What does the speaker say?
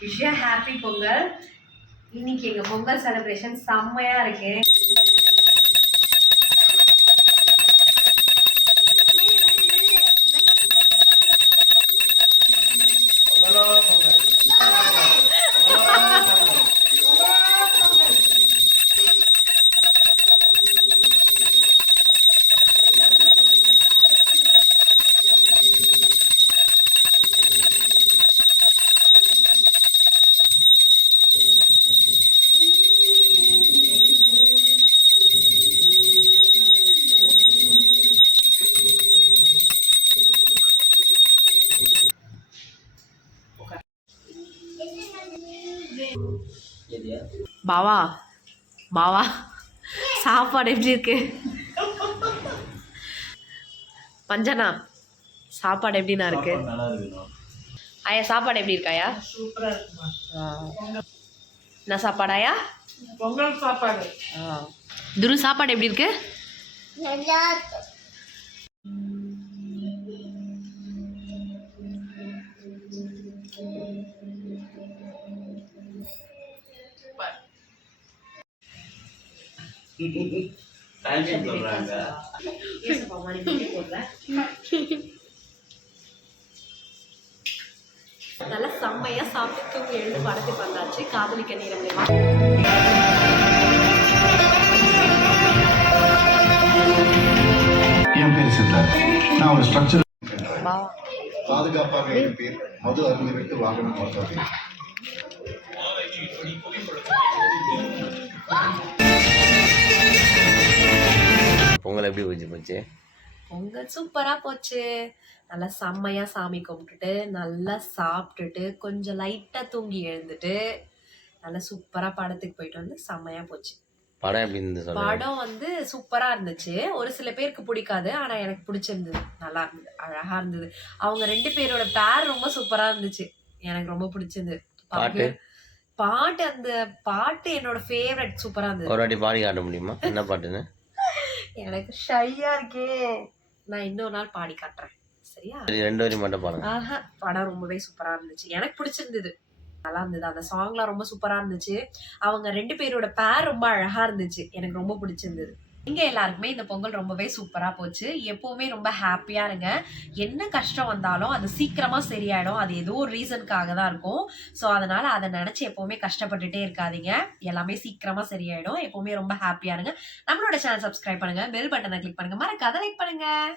விஷயம் ஹாப்பி பொங்கல் இன்னைக்கு எங்க பொங்கல் செலிப்ரேஷன் செம்மையா இருக்கு. பாவா பாவா சாப்பாடு எப்படி இருக்கு? பஞ்சனா சாப்பாடு எப்படிண்ணா இருக்கு? ஆயா சாப்பாடு எப்படி இருக்காயா? என்ன சாப்பாடாயா பொங்கல் சாப்பாடு. துரு சாப்பாடு எப்படி இருக்கு. சொல்றாங்க. நல்லா செம்மையா சாப்பிட்டு தூங்கி எழுந்து படத்துக்கு வந்தாச்சு காதலிக்க நேரம் என் பேர் சித்தார்த் நான் ஒரு ஸ்ட்ரக்சர் பாவா பாதுகாப்பாக இருப்பேன். மது அருந்திவிட்டு வாகனம் பொங்கல் எப்படி போச்சு போச்சு? பொங்கல் சூப்பரா போச்சு. நல்லா செம்மையா சாமி கும்பிட்டுட்டு நல்லா சாப்பிட்டுட்டு கொஞ்சம் லைட்டா தூங்கி எழுந்துட்டு நல்லா சூப்பரா படத்துக்கு போயிட்டு வந்து செம்மையா போச்சு. படம் எப்படி படம் வந்து சூப்பரா இருந்துச்சு. ஒரு சில பேருக்கு பிடிக்காது ஆனா எனக்கு பிடிச்சிருந்தது. நல்லா இருந்தது அழகா இருந்தது. அவங்க ரெண்டு பேரோட பேர் ரொம்ப சூப்பரா இருந்துச்சு. எனக்கு ரொம்ப பிடிச்சிருந்தது. பாட்டு? பாட்டு அந்த பாட்டு என்னோட ஃபேவரட் சூப்பரா இருந்தது. ஒரு வாட்டி பாடி காட்ட முடியுமா? என்ன பாட்டுன்னு? எனக்கு ஷையா இருக்கே. நான் இன்னொரு நாள் பாடி காட்டுறேன். சரியா? சரி ரெண்டு வரி மட்டும் பாடுங்க. ஆஹா படம் ரொம்பவே சூப்பரா இருந்துச்சு. எனக்கு பிடிச்சிருந்தது. நல்லா இருந்தது. அந்த சாங்லாம் ரொம்ப சூப்பரா இருந்துச்சு. அவங்க ரெண்டு பேரோட பேர் ரொம்ப அழகா இருந்துச்சு. எனக்கு ரொம்ப பிடிச்சிருந்தது. இங்கே எல்லாருக்குமே இந்த பொங்கல் ரொம்பவே சூப்பராக போச்சு. எப்போவுமே ரொம்ப ஹாப்பியாக இருங்க. என்ன கஷ்டம் வந்தாலும் அது சீக்கிரமாக சரியாயிடும். அது ஏதோ ஒரு ரீசனுக்காக தான் இருக்கும். ஸோ அதனால் அதை நினச்சி எப்போவுமே கஷ்டப்பட்டுட்டே இருக்காதீங்க. எல்லாமே சீக்கிரமாக சரியாயிடும். எப்போவுமே ரொம்ப ஹாப்பியாக இருங்க. நம்மளோட சேனல் சப்ஸ்கிரைப் பண்ணுங்கள் பெல் பட்டனை கிளிக் பண்ணுங்கள் மறக்காத லைக் பண்ணுங்கள்